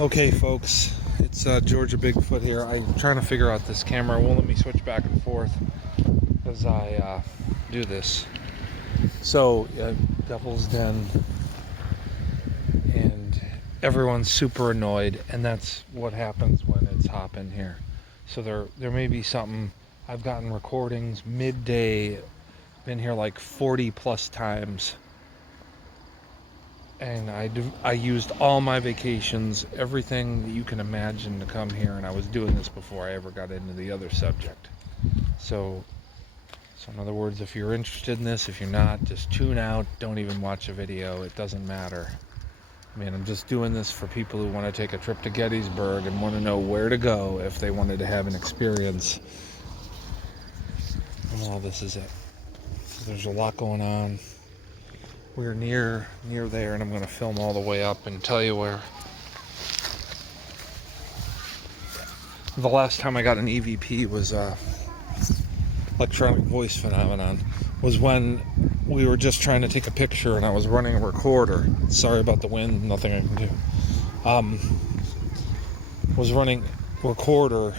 Okay, folks, it's Georgia Bigfoot here. I'm trying to figure out this camera. It won't let me switch back and forth as I do this. So, Devil's Den, and everyone's super annoyed, and that's what happens when it's hopping here. So there may be something. I've gotten recordings midday, been here like 40 plus times. And I used all my vacations, everything that you can imagine to come here, and I was doing this before I ever got into the other subject. So in other words, if you're interested in this, if you're not, just tune out, don't even watch a video, it doesn't matter. I mean, I'm just doing this for people who want to take a trip to Gettysburg and want to know where to go if they wanted to have an experience. Well, this is it. So there's a lot going on. We're near there, and I'm going to film all the way up and tell you where. The last time I got an EVP was electronic voice phenomenon, was when we were just trying to take a picture and I was running a recorder. Sorry about the wind, nothing I can do. Was running recorder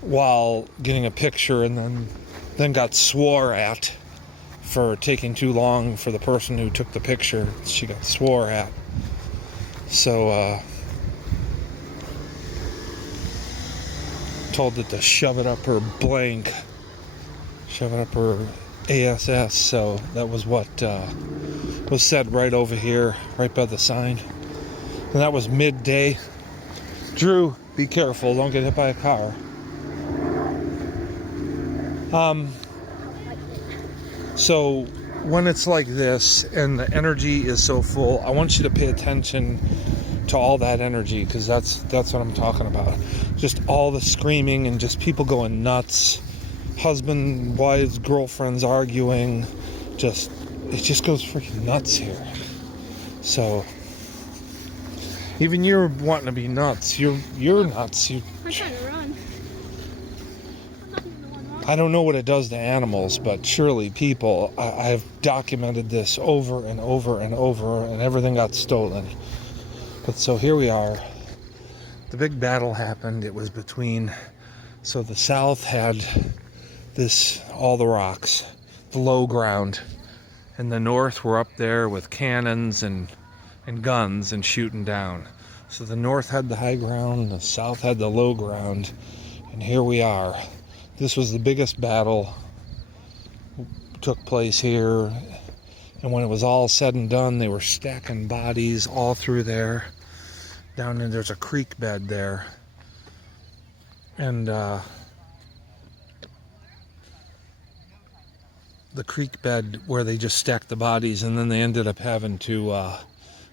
while getting a picture, and then got swore at for taking too long for the person who took the picture. She got swore at. So told it to shove it up her blank, shove it up her ASS. So that was what was said right over here, right by the sign. And that was midday. Drew, be careful, don't get hit by a car. So when it's like this and the energy is so full, I want you to pay attention to all that energy, because that's what I'm talking about. Just all the screaming and just people going nuts, husband, wives, girlfriends arguing, it just goes freaking nuts here. So even you're wanting to be nuts. You're nuts. I'm trying to run. I don't know what it does to animals, but surely people, I've documented this over and over and over, and everything got stolen. But so here we are. The big battle happened. It was between, so the South had all the rocks, the low ground, and the North were up there with cannons and guns and shooting down. So the North had the high ground, the South had the low ground, and here we are. This was the biggest battle took place here, and when it was all said and done, they were stacking bodies all through there. Down there, there's a creek bed there, and the creek bed where they just stacked the bodies, and then they ended up having to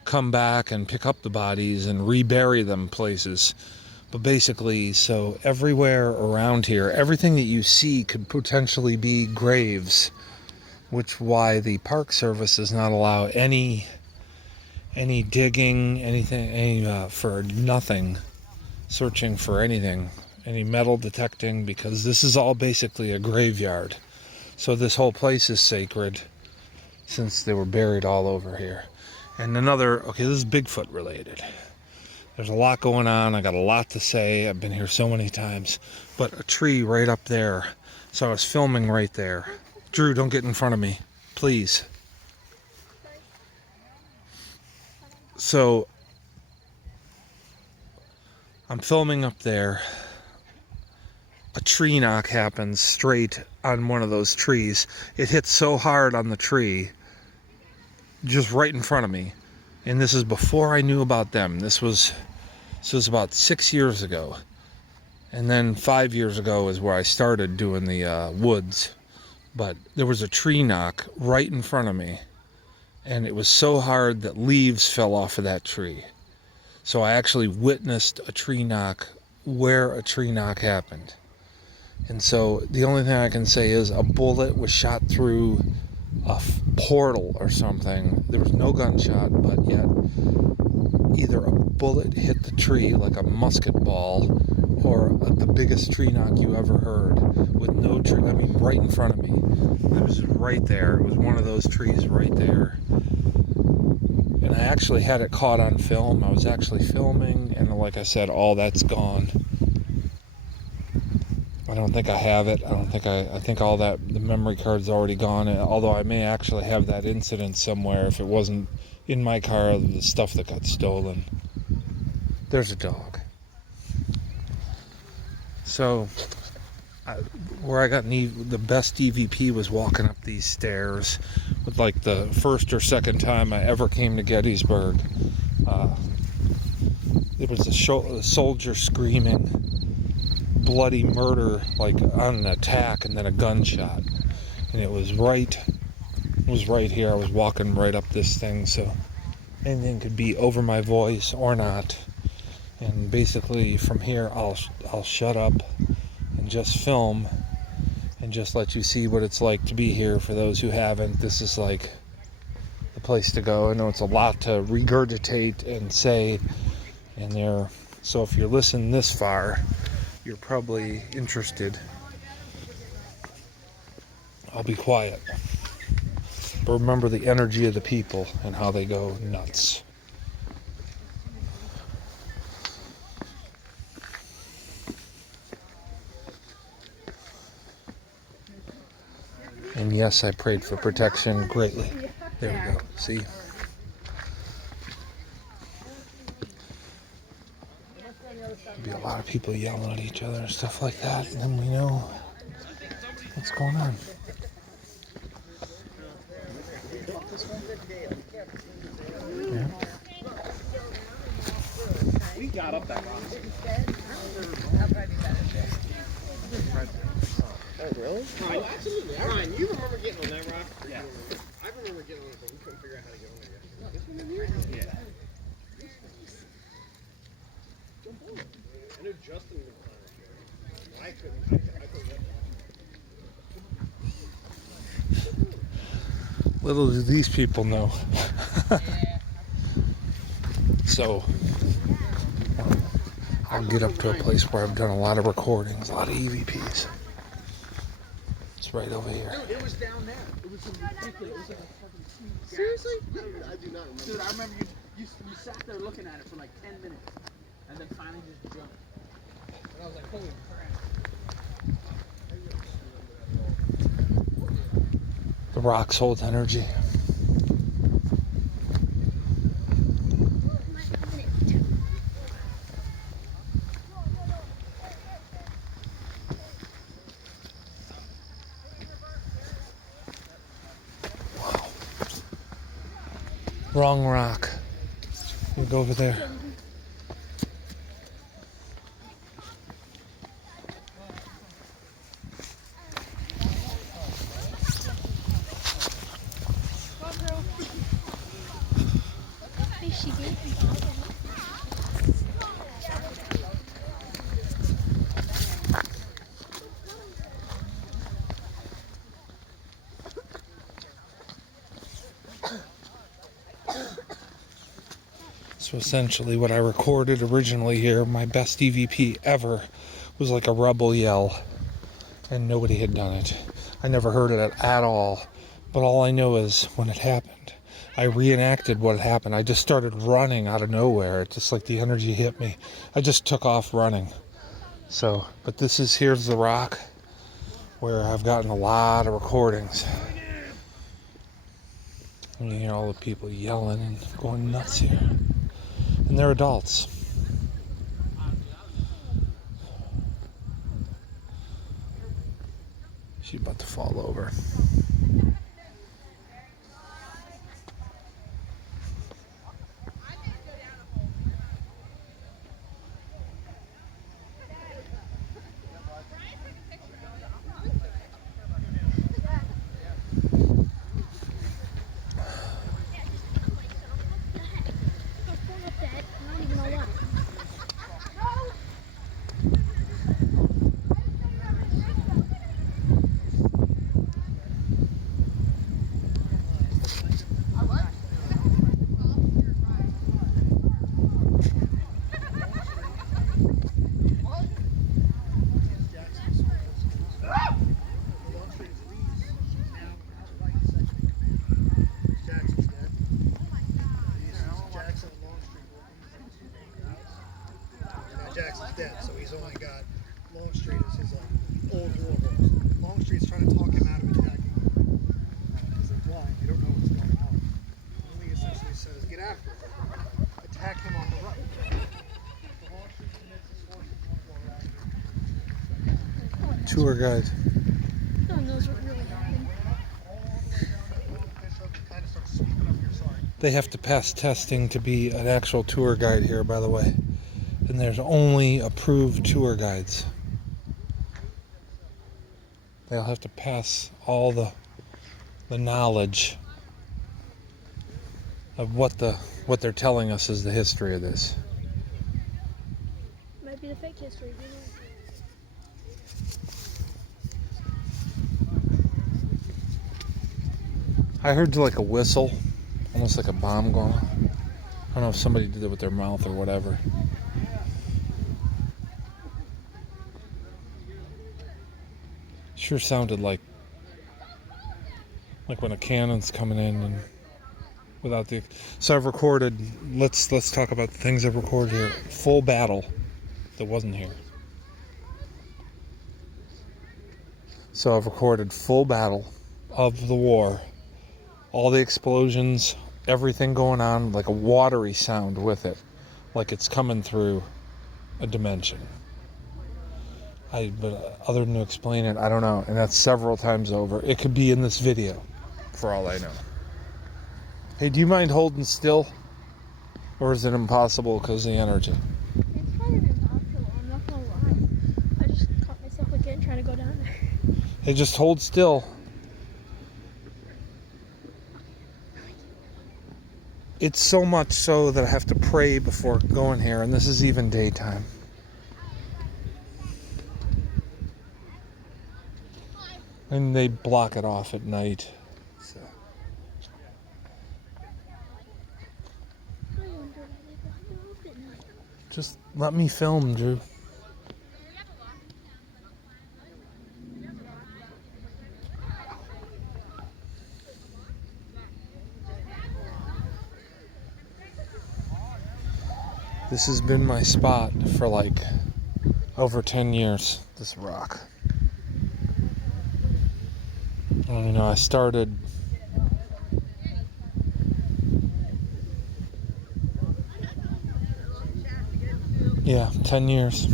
come back and pick up the bodies and rebury them places. But basically, so everywhere around here, everything that you see could potentially be graves, which why the Park Service does not allow any digging, anything, for nothing, searching for anything, any metal detecting, because this is all basically a graveyard. So this whole place is sacred, since they were buried all over here. And this is Bigfoot related. There's a lot going on. I got a lot to say. I've been here so many times. But a tree right up there. So I was filming right there. Drew, don't get in front of me, please. So I'm filming up there. A tree knock happens straight on one of those trees. It hits so hard on the tree, just right in front of me. And this is before I knew about them. This was about 6 years ago. And then 5 years ago is where I started doing the woods. But there was a tree knock right in front of me. And it was so hard that leaves fell off of that tree. So I actually witnessed a tree knock where a tree knock happened. And so the only thing I can say is a bullet was shot through a portal or something. There was no gunshot, but yet either a bullet hit the tree like a musket ball, or the biggest tree knock you ever heard, with no tree, right in front of me. It was right there. It was one of those trees right there. And and I actually had it caught on film. I was actually filming, and like I said, all that's gone. I don't think I have it. I think all that, the memory card's already gone, although I may actually have that incident somewhere if it wasn't in my car, the stuff that got stolen. There's a dog. So, where I got the best EVP was walking up these stairs with like the first or second time I ever came to Gettysburg. It was a soldier screaming bloody murder, like on an attack, and then a gunshot. And it was right here. I was walking right up this thing, so anything could be over my voice or not. And basically from here I'll shut up and just film and just let you see what it's like to be here. For those who haven't, this is like the place to go. I know it's a lot to regurgitate and say, and so if you're listening this far, you're probably interested. I'll be quiet. But remember the energy of the people and how they go nuts. And yes, I prayed for protection greatly. There we go. See? There'll be a lot of people yelling at each other and stuff like that, and then we know what's going on. Yeah. We got up that rock. Oh, really? Oh, absolutely. Ryan, you remember getting on that rock? Yeah. I remember getting on it, but we couldn't figure out how to get on there. This one in here? Yeah. I knew Justin would climb it. I couldn't. Little do these people know. So, I'll get up to a place where I've done a lot of recordings, a lot of EVPs. It's right over here. Dude, it was down there. It was ridiculous. It was like a fucking... Seriously? I do not remember. Dude, I remember you sat there looking at it for like 10 minutes. And then finally just jumped. And I was like, holy crap. The rocks hold energy. Wow. Wrong rock. You go over there. So essentially what I recorded originally here, my best EVP ever, was like a rebel yell, and nobody had done it. I never heard it at all, but all I know is when it happened, I reenacted what happened. I just started running out of nowhere. It's just like the energy hit me. I just took off running. So, but here's the rock where I've gotten a lot of recordings. And you hear all the people yelling and going nuts here. And they're adults. She's about to fall over. Jackson's dead, so he's only got Longstreet as his like old war horse. Longstreet's trying to talk him out of attacking because they're blind. They don't know what's going on. And he essentially says, "Get after him. Attack him on the right." So Longstreet commits his forces to one Tour guide. No one knows what really happened. kind of starts sweeping up your side. They have to pass testing to be an actual tour guide here, by the way. And there's only approved tour guides. They'll have to pass all the knowledge of what they're telling us is the history of this. Might be the fake history, you know. I heard like a whistle, almost like a bomb going off. I don't know if somebody did it with their mouth or whatever. Sure sounded like when a cannon's coming in and without the. So I've recorded. Let's talk about the things I've recorded here. Full battle that wasn't here. So I've recorded full battle of the war. All the explosions, everything going on, like a watery sound with it, like it's coming through a dimension. But other than to explain it, I don't know, and that's several times over. It could be in this video, for all I know. Hey, do you mind holding still, or is it impossible because of the energy? It's kind of impossible, I'm not gonna lie. I just caught myself again trying to go down there. Hey, just hold still. It's so much so that I have to pray before going here, and this is even daytime. And they block it off at night. So. I wonder why they block it off at night. Just let me film, Drew. This has been my spot for like over 10 years, this rock. And, you know, I started yeah, 10 years.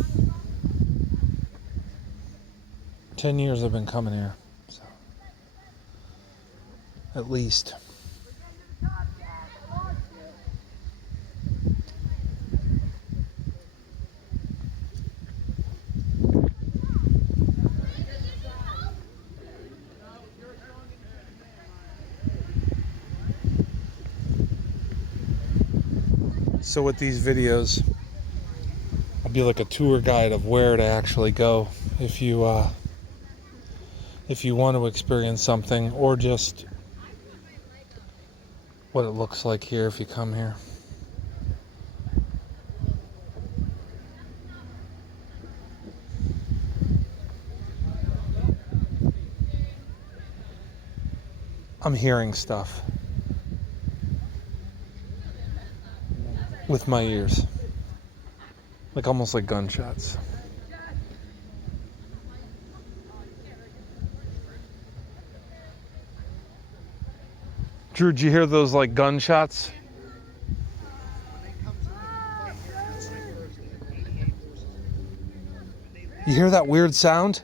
10 years I've been coming here. So. At least. So with these videos, I'll be like a tour guide of where to actually go if you want to experience something, or just what it looks like here if you come here. I'm hearing stuff with my ears, like almost like gunshots. Drew, did you hear those like gunshots? You hear that weird sound?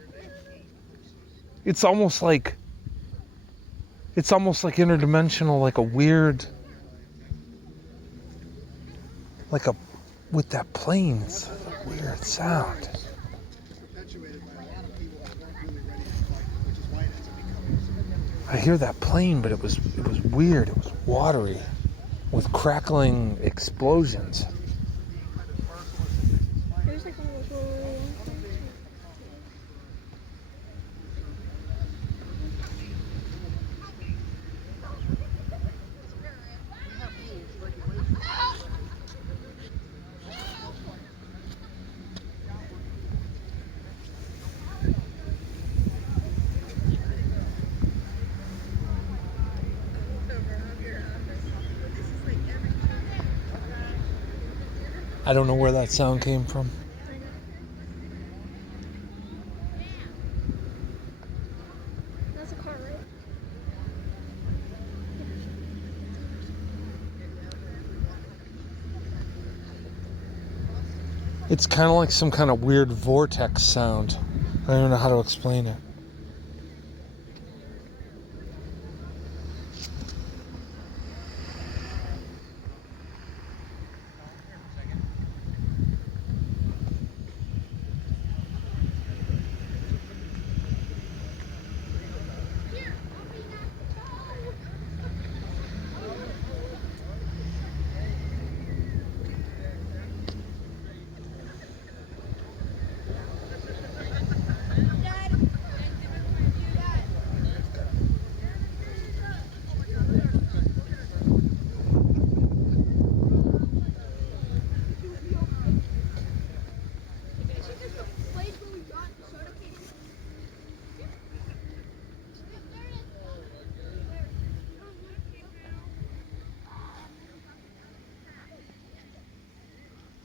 It's almost like interdimensional, like a weird, like a, with that plane, it's a weird sound. I hear that plane, but it was weird. It was watery, with crackling explosions. It was like one of those little things. I don't know where that sound came from. I It's kind of like some kind of weird vortex sound. I don't know how to explain it.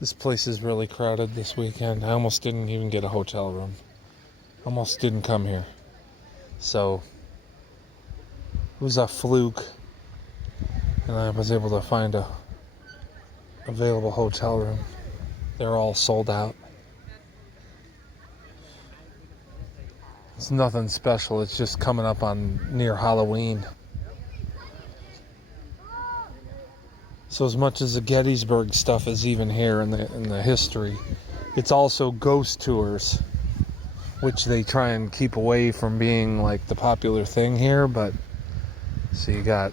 This place is really crowded this weekend. I almost didn't even get a hotel room. Almost didn't come here. So it was a fluke, and I was able to find a available hotel room. They're all sold out. It's nothing special. It's just coming up on near Halloween. So as much as the Gettysburg stuff is even here in the history, it's also ghost tours, which they try and keep away from being like the popular thing here. But so you got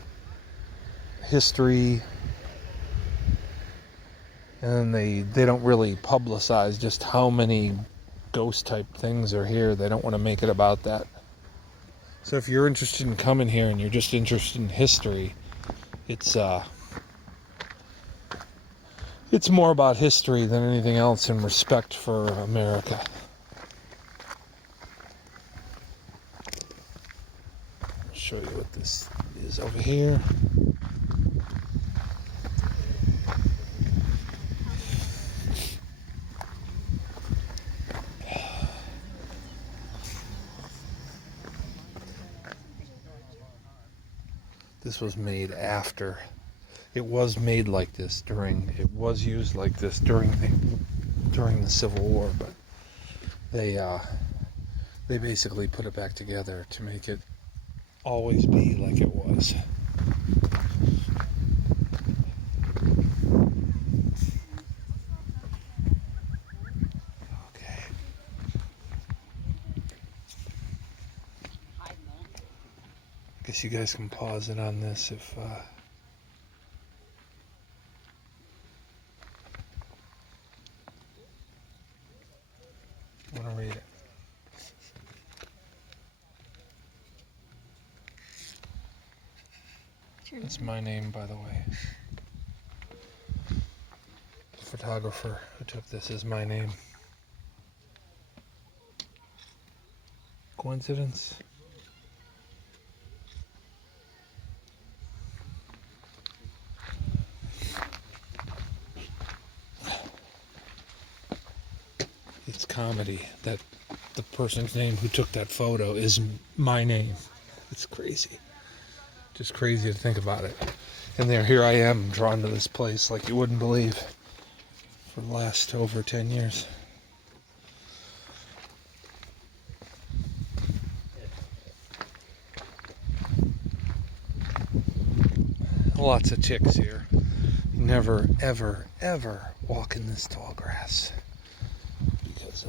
history, and then they don't really publicize just how many ghost type things are here. They don't want to make it about that. So if you're interested in coming here and you're just interested in history, it's more about history than anything else, and respect for America. I'll show you what this is over here. This was made after. It was made like this it was used like this during the Civil War, but they basically put it back together to make it always be like it was. Okay. I guess you guys can pause it on this if want to read it. That's my name, by the way. The photographer who took this is my name. Coincidence? It's comedy that the person's name who took that photo is my name. It's crazy. Just crazy to think about it. And here I am, drawn to this place like you wouldn't believe, for the last over 10 years. Lots of ticks here. Never, ever, ever walk in this tall grass, because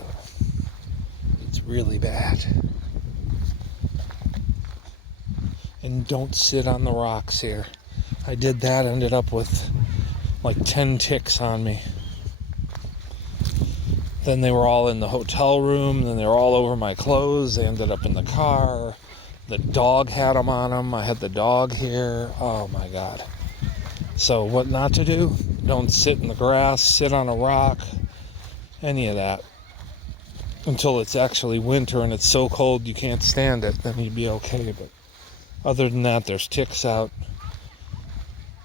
it's really bad. And don't sit on the rocks here. I did that, ended up with like 10 ticks on me. Then they were all in the hotel room, then they were all over my clothes, they ended up in the car. The dog had them on them. I had the dog here. Oh my God. So what not to do? Don't sit in the grass, sit on a rock, any of that. Until it's actually winter and it's so cold you can't stand it, then you'd be okay. But other than that, there's ticks out.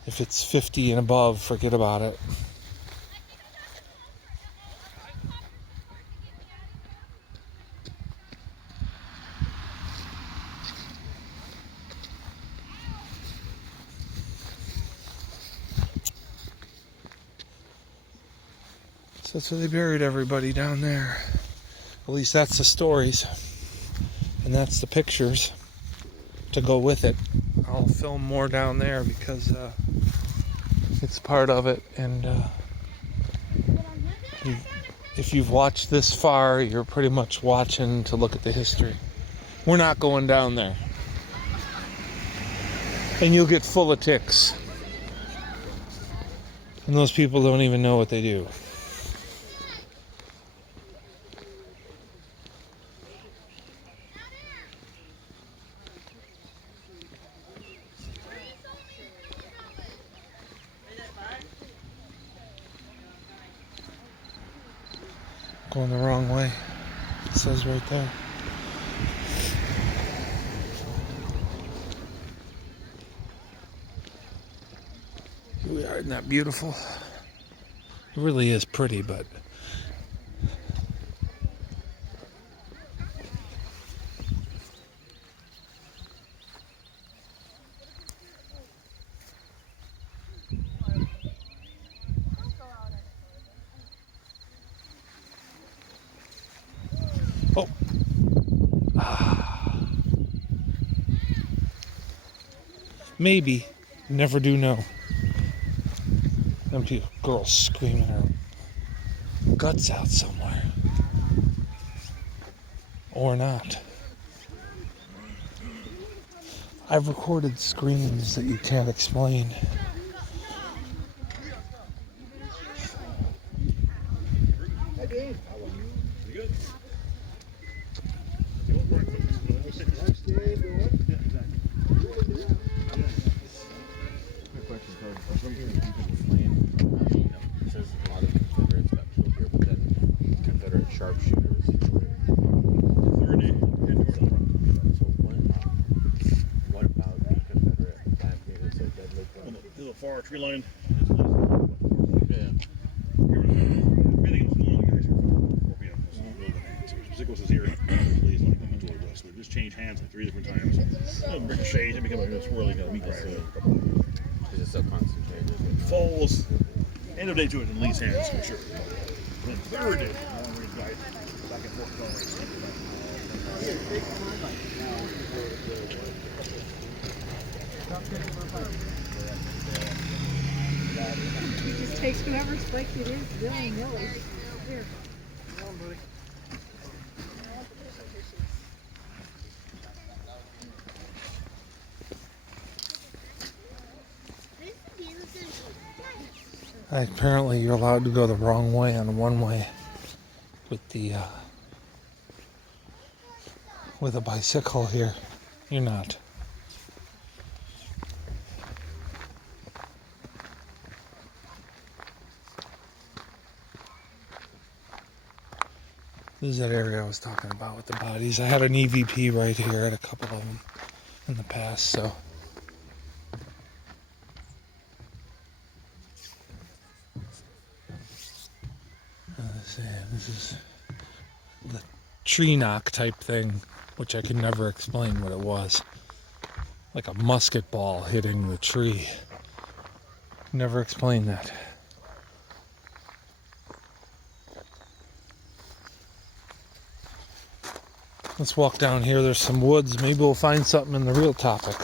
If it's 50 and above, forget about it. So that's where they buried everybody down there. At least that's the stories. And that's the pictures to go with it. I'll film more down there because it's part of it. And if you've watched this far, you're pretty much watching to look at the history. We're not going down there. And you'll get full of ticks. And those people don't even know what they do. Going the wrong way. It says right there. Here we are, isn't that beautiful? It really is pretty, but oh. Maybe. You never do know. Them girls screaming her guts out somewhere. Or not. I've recorded screams that you can't explain. Hi, Dave. How are you? Good. Nice day, boy. Yeah, exactly. Quick question, so from here, you can explain, it says a lot of Confederates got killed here, but then Confederate sharpshooters. So what about the Confederate flag made it so deadly? There's a far tree line. Yeah. Everything was normal, guys. Sickles is here. Please let me come towards us. We just changed hands like 3 different times. Shades and become a swirling meat grinder. Is it so concentrated? Falls. End of day to it in Lee's hands for sure. And then third day, long range guys back and forth going. He just takes whoever spike it is, willy-nilly. Here. Come on, buddy. Apparently you're allowed to go the wrong way on a one-way with the with a bicycle here. You're not. This is that area I was talking about with the bodies. I had an EVP right here. I had a couple of them in the past, so. This is the tree knock type thing, which I could never explain what it was. Like a musket ball hitting the tree. Never explained that. Let's walk down here. There's some woods. Maybe we'll find something in the real topic.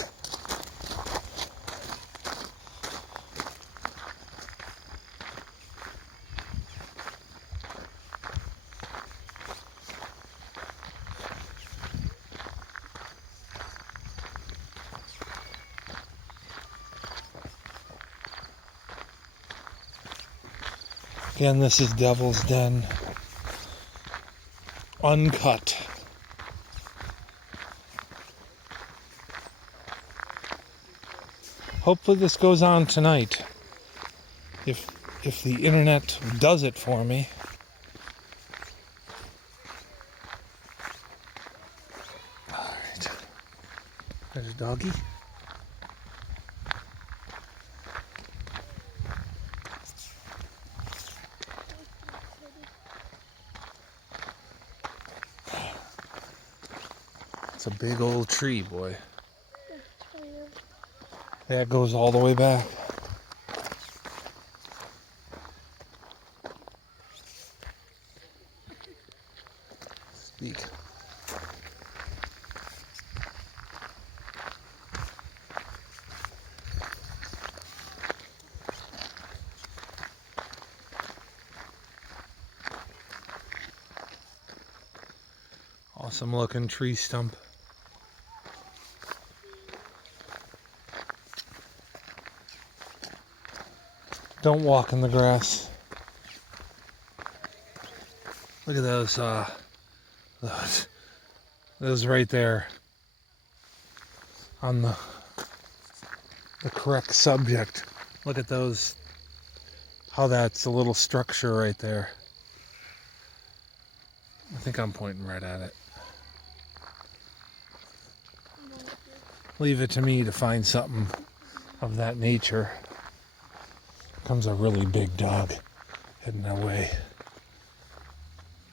Again, this is Devil's Den. Uncut. Hopefully this goes on tonight. If the internet does it for me. Alright. There's a doggy. It's a big old tree, boy. That goes all the way back. speak. Awesome looking tree stump. Don't walk in the grass. Look at those right there on the correct subject. Look at those, how that's a little structure right there. I think I'm pointing right at it. Leave it to me to find something of that nature. Comes a really big dog heading that way.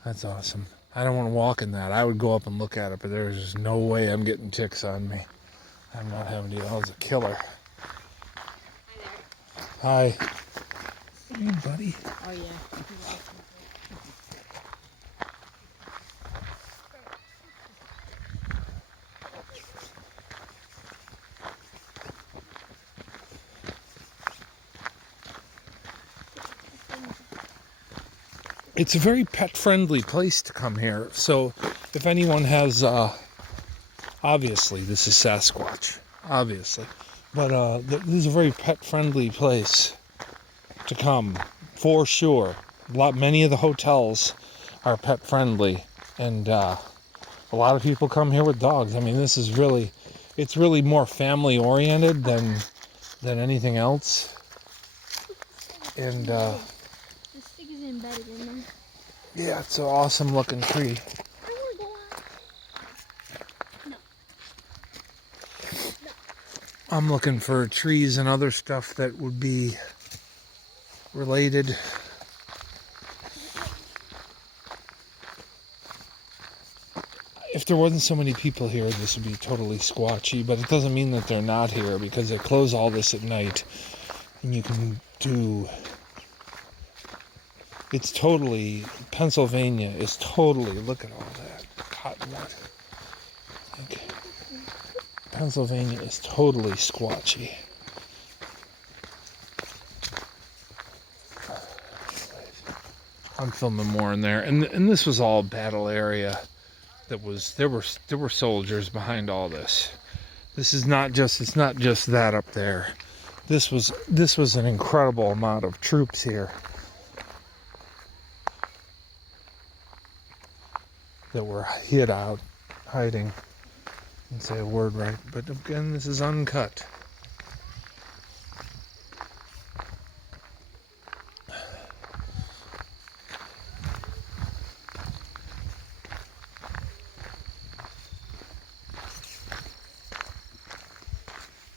That's awesome. I don't want to walk in that. I would go up and look at it, but there's just no way I'm getting ticks on me. I'm not having to. Oh, it's a killer. Hi. Hey, buddy. Oh yeah. It's a very pet-friendly place to come here. So if anyone has, obviously this is Sasquatch, obviously, but this is a very pet-friendly place to come, for sure. Many of the hotels are pet-friendly, and a lot of people come here with dogs. I mean, it's really more family-oriented than anything else. And The stick is embedded in there. yeah, it's an awesome looking tree. I want to go on. No. I'm looking for trees and other stuff that would be related. If there wasn't so many people here, this would be totally squatchy, but it doesn't mean that they're not here, because they close all this at night, and you can do... It's totally... Pennsylvania is totally... Look at all that cottonwood. Okay. Pennsylvania is totally squatchy. I'm filming more in there, and this was all battle area. There were soldiers behind all this. It's not just that up there. This was an incredible amount of troops here that were hid out, hiding. Didn't say a word right, but again, this is uncut.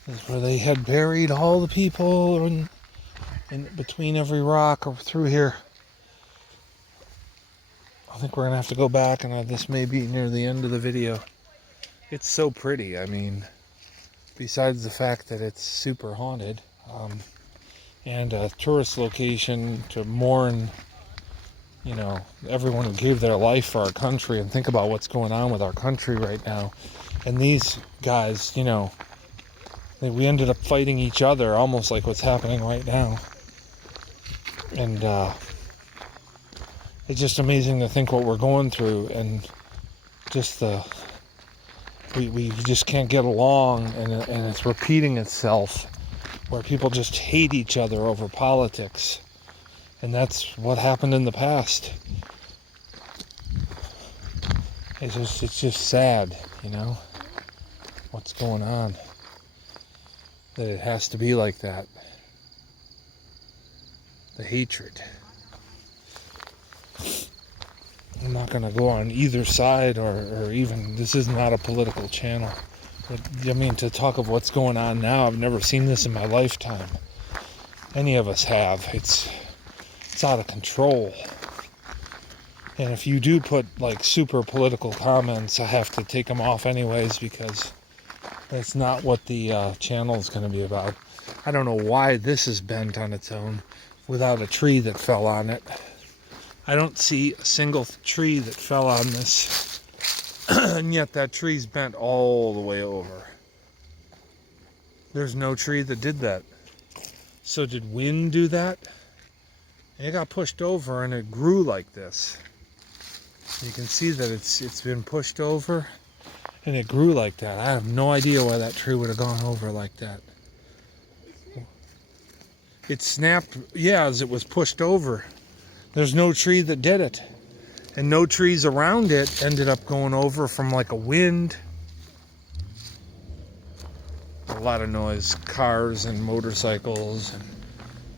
This is where they had buried all the people in between every rock or through here. I think we're gonna have to go back, and this may be near the end of the video. It's so pretty. I mean, besides the fact that it's super haunted, and a tourist location to mourn, you know, everyone who gave their life for our country, and think about what's going on with our country right now. And these guys, you know, we ended up fighting each other, almost like what's happening right now. And it's just amazing to think what we're going through, and just we just can't get along, and it's repeating itself, where people just hate each other over politics. And that's what happened in the past. It's just sad, you know, what's going on, that it has to be like that. The hatred. I'm not going to go on either side, or even, this is not a political channel. But, I mean, to talk of what's going on now, I've never seen this in my lifetime. Any of us have. It's out of control. And if you do put, like, super political comments, I have to take them off anyways, because that's not what the channel is going to be about. I don't know why this is bent on its own without a tree that fell on it. I don't see a single tree that fell on this And yet that tree's bent all the way over. There's no tree that did that. So did wind do that? It got pushed over and it grew like this. You can see that it's been pushed over and it grew like that. I have no idea why that tree would have gone over like that. It snapped, yeah, as it was pushed over. There's no tree that did it. And no trees around it ended up going over from like a wind. A lot of noise, cars and motorcycles, and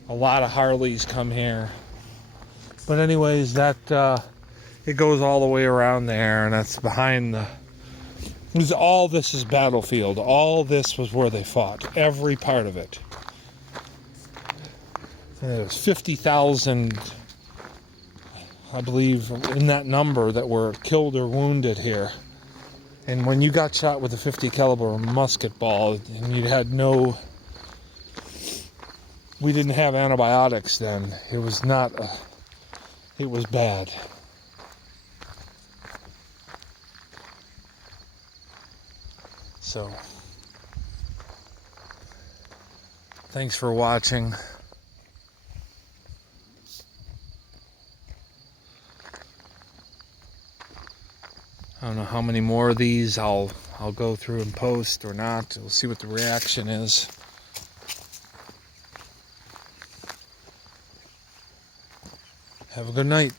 a lot of Harleys come here. But anyways, that it goes all the way around there, and that's behind the. All this is battlefield. All this was where they fought. Every part of it. There was 50,000, I believe, in that number that were killed or wounded here. And when you got shot with a 50 caliber musket ball, and you had no, we didn't have antibiotics then. It was not, it was bad. So, thanks for watching. I don't know how many more of these I'll go through and post or not. We'll see what the reaction is. Have a good night.